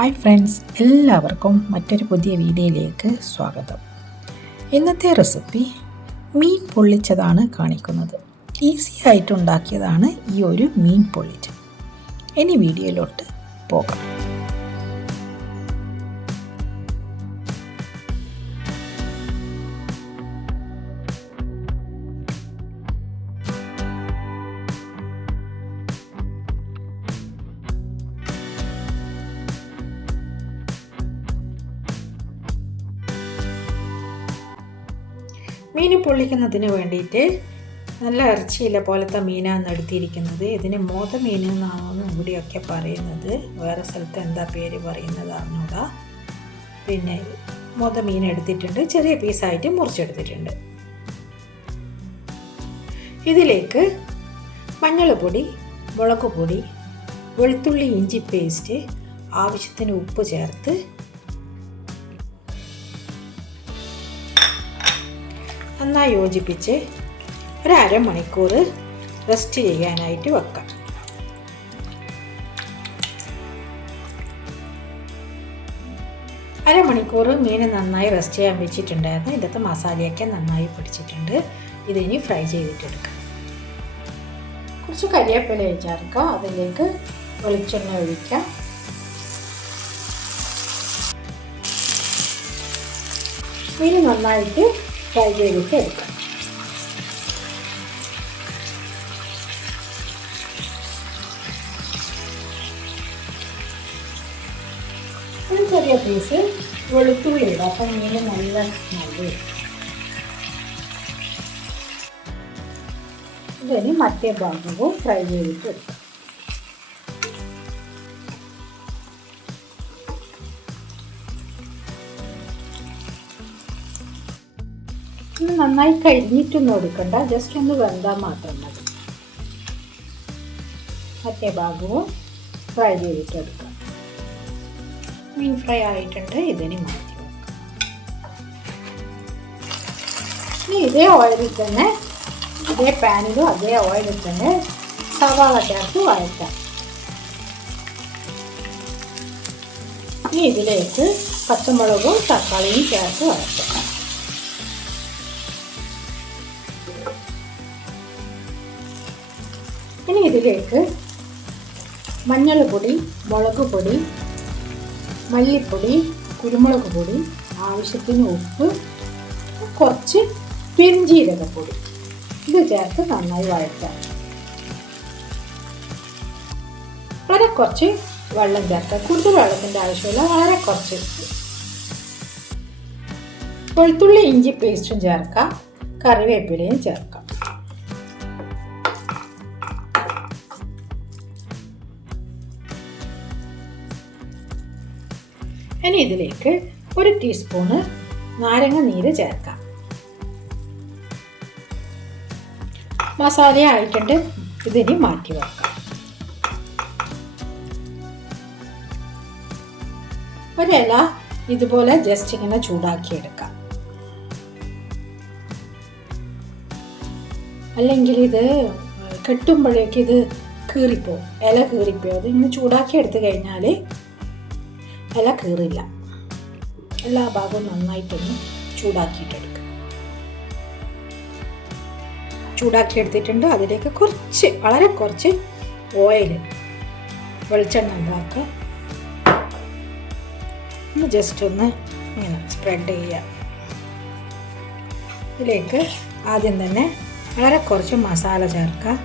Hi friends, എല്ലാവർക്കും മറ്റൊരു പുതിയ വീഡിയോയിലേക്ക് സ്വാഗതം. ഇന്നത്തെ റെസിപ്പി മീൻ പൊള്ളിച്ചതാണ് കാണിക്കുന്നത്. ഈസി ആയിട്ട് ഉണ്ടാക്കിയതാണ് ഈ ഒരു മീൻ പൊള്ളിച്ചത്. ഇനി വീഡിയോയിലോട്ട് പോകാം. മീൻ പൊള്ളിക്കുന്നതിന് വേണ്ടിയിട്ട് നല്ല ഇറച്ചിയില്ല പോലത്തെ മീനാണ് എടുത്തിരിക്കുന്നത്. ഇതിന് മോത മീൻ എന്നാണ് ഇവിടെയൊക്കെ പറയുന്നത്. വേറെ സ്ഥലത്ത് എന്താ പേര് പറയുന്നത് അറിഞ്ഞൂടാ. പിന്നെ മോത മീൻ എടുത്തിട്ടുണ്ട്, ചെറിയ പീസായിട്ട് മുറിച്ചെടുത്തിട്ടുണ്ട്. ഇതിലേക്ക് മഞ്ഞൾപ്പൊടി, മുളക് പൊടി, വെളുത്തുള്ളി ഇഞ്ചി പേസ്റ്റ്, ആവശ്യത്തിന് ഉപ്പ് ചേർത്ത് നന്നായി യോജിപ്പിച്ച് ഒരു അരമണിക്കൂർ റെസ്റ്റ് ചെയ്യാനായിട്ട് വെക്കാം. അരമണിക്കൂർ മീൻ നന്നായി റെസ്റ്റ് ചെയ്യാൻ വെച്ചിട്ടുണ്ടായിരുന്നു. ഇതിൻ്റെ മസാലയൊക്കെ നന്നായി പിടിച്ചിട്ടുണ്ട്. ഇതിനി ഫ്രൈ ചെയ്തിട്ടെടുക്കാം. കുറച്ച് കരിവേപ്പില ചേർക്കാം. അതിലേക്ക് വെളിച്ചെണ്ണ ഒഴിക്കാം. മീൻ നന്നായിട്ട് ഫ്രൈ ചെയ്തിട്ട് എടുക്കാം. ഒരു ചെറിയ പീസ് വെളുത്തുള്ളി ഇടാം. അപ്പം മീൻ നല്ല സ്മെല്ല്. ഇതിന് മറ്റേ ഭാഗവും ഫ്രൈ ചെയ്തിട്ട് എടുക്കാം. ഇത് നന്നായി കരിഞ്ഞിട്ടൊന്നും എടുക്കണ്ട, ജസ്റ്റ് ഒന്ന് വെന്താൽ മാത്രം മതി. മറ്റേ ഭാഗവും ഫ്രൈ ചെയ്തിട്ടെടുക്കാം. മീൻ ഫ്രൈ ആയിട്ടുണ്ട്. ഇതിന് മാറ്റി വെക്കാം. ഇനി ഇതേ ഓയിലിൽ തന്നെ, ഇതേ പാനിലും അതേ ഓയിലിൽ തന്നെ സവാള ചേർത്ത് വഴറ്റാം. ഇനി ഇതിലേക്ക് പച്ചമുളകും തക്കാളിയും ചേർത്ത് വഴറ്റാം. ഇനി ഇതിലേക്ക് മഞ്ഞൾപ്പൊടി, മുളക് പൊടി, മല്ലിപ്പൊടി, കുരുമുളക് പൊടി, ആവശ്യത്തിന് ഉപ്പ്, കുറച്ച് പെരുംജീരകപ്പൊടി ഇത് ചേർത്ത് നന്നായി വഴറ്റാം. വളരെ കുറച്ച് വെള്ളം ചേർക്കാം. കൂടുതൽ വെള്ളത്തിൻ്റെ ആവശ്യമില്ല, വളരെ കുറച്ച്. വെളുത്തുള്ളി ഇഞ്ചി പേസ്റ്റും ചേർക്കാം. കറിവേപ്പിലയും ചേർക്കാം. ഇനി ഇതിലേക്ക് 1 ടീസ്പൂണ് നാരങ്ങ നീര് ചേർക്കാം. മസാല ആയിട്ടുണ്ട്. ഇതിനി മാറ്റി വെക്കാം. ഒരില ഇതുപോലെ ജസ്റ്റ് ഇങ്ങനെ ചൂടാക്കിയെടുക്കാം. അല്ലെങ്കിൽ ഇത് കെട്ടുമ്പോഴേക്ക് ഇത് കീറിപ്പോവും, ഇല കീറിപ്പോവും. അത് ഇങ്ങനെ ചൂടാക്കി എടുത്തു കഴിഞ്ഞാൽ ഇല കീറില്ല. എല്ലാ ഭാഗവും നന്നായിട്ടൊന്ന് ചൂടാക്കിയിട്ടെടുക്കുക. ചൂടാക്കിയെടുത്തിട്ടുണ്ട്. അതിലേക്ക് വളരെ കുറച്ച് ഓയിൽ, വെളിച്ചെണ്ണ ഉണ്ടാക്കുക. ഒന്ന് ജസ്റ്റ് ഒന്ന് ഇങ്ങനെ സ്പ്രെഡ് ചെയ്യുക. ഇതിലേക്ക് ആദ്യം തന്നെ വളരെ കുറച്ച് മസാല ചേർക്കുക.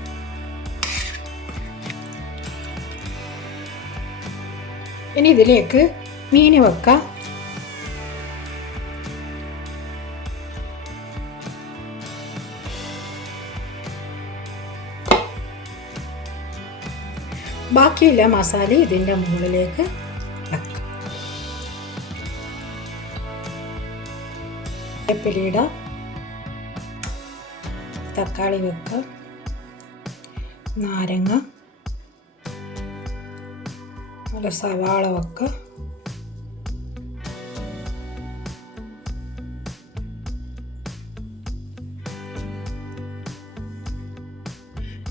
ഇനി ഇതിലേക്ക് മീൻ വെക്കാം. ബാക്കിയുള്ള മസാല ഇതിൻ്റെ മുകളിലേക്ക് വെക്കാം. വേപ്പിലയിടാം. തക്കാളി വെക്കാം. നാരങ്ങ, സവാള വെക്കുക.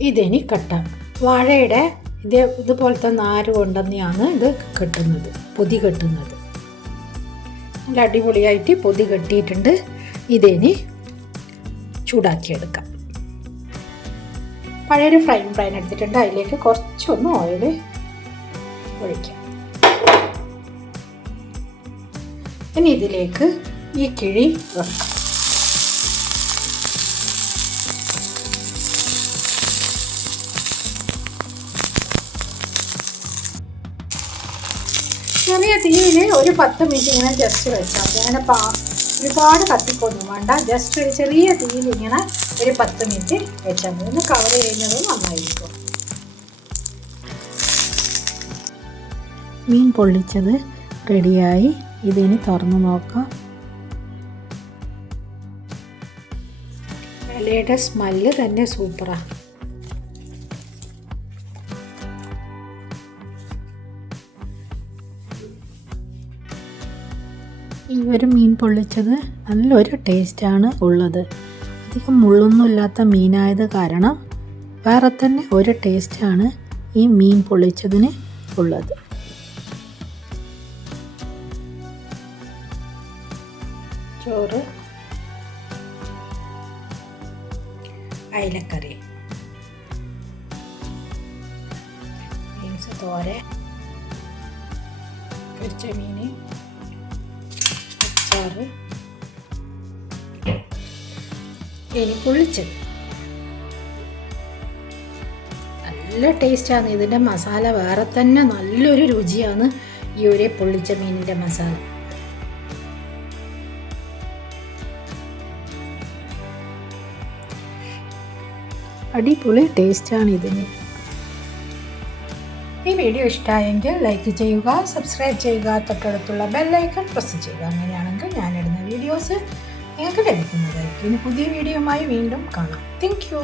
ഇതിനി കട്ടാം. വാഴയുടെ ഇതുപോലത്തെ നാര് കൊണ്ടുതന്നെയാണ് ഇത് കെട്ടുന്നത്, പൊതി കെട്ടുന്നത്. നല്ല അടിപൊളിയായിട്ട് പൊതി കെട്ടിയിട്ടുണ്ട്. ഇതിനി ചൂടാക്കിയെടുക്കാം. പഴയൊരു ഫ്രൈങ് പാൻ എടുത്തിട്ടുണ്ട്. അതിലേക്ക് കുറച്ചൊന്ന് ഓയിൽ ഒഴിക്കാം. ഇനി ഇതിലേക്ക് ഈ കിഴി വെക്കാം. ചെറിയ തീയിൽ ഒരു 10 മിനിറ്റ് ഇങ്ങനെ ജസ്റ്റ് വെച്ചാൽ മതി. അങ്ങനെ ഒരുപാട് കത്തിക്കൊന്നും വേണ്ട. ജസ്റ്റ് ഒരു ചെറിയ തീയിൽ ഇങ്ങനെ ഒരു 10 മിനിറ്റ് വെച്ചാൽ മതി. ഒന്ന് കവർ ചെയ്യുന്നത് നന്നായിരിക്കും. മീൻ പൊള്ളിച്ചത് റെഡിയായി. ഇതിനി തുറന്ന് നോക്കാം. ഇലയുടെ സ്മെല്ല് തന്നെ സൂപ്പറാണ്. ഈ ഒരു മീൻ പൊള്ളിച്ചത് നല്ലൊരു ടേസ്റ്റാണ് ഉള്ളത്. അധികം മുള്ളൊന്നും ഇല്ലാത്ത മീനായത് കാരണം വേറെ തന്നെ ഒരു ടേസ്റ്റാണ് ഈ മീൻ പൊള്ളിച്ചതിന് ഉള്ളത്. ചോറ്, അയിലക്കറി, ബീൻസ് തോരൻ, പൊരിച്ച മീൻ, അച്ചാറ്, ഇനി പൊള്ളിച്ചത്. നല്ല ടേസ്റ്റാണ്. ഇതിൻ്റെ മസാല വേറെ തന്നെ നല്ലൊരു രുചിയാണ് ഈ ഒരു പൊള്ളിച്ച മീനിൻ്റെ മസാല. അടിപൊളി ടേസ്റ്റാണ് ഇതിന്. ഈ വീഡിയോ ഇഷ്ടമായെങ്കിൽ ലൈക്ക് ചെയ്യുക, സബ്സ്ക്രൈബ് ചെയ്യുക, തൊട്ടടുത്തുള്ള ബെല്ലൈക്കൺ പ്രസ് ചെയ്യുക. അങ്ങനെയാണെങ്കിൽ ഞാനിടുന്ന വീഡിയോസ് നിങ്ങൾക്ക് ലഭിക്കുന്നതായിരിക്കും. ഇനി പുതിയ വീഡിയോയുമായി വീണ്ടും കാണാം. Thank you.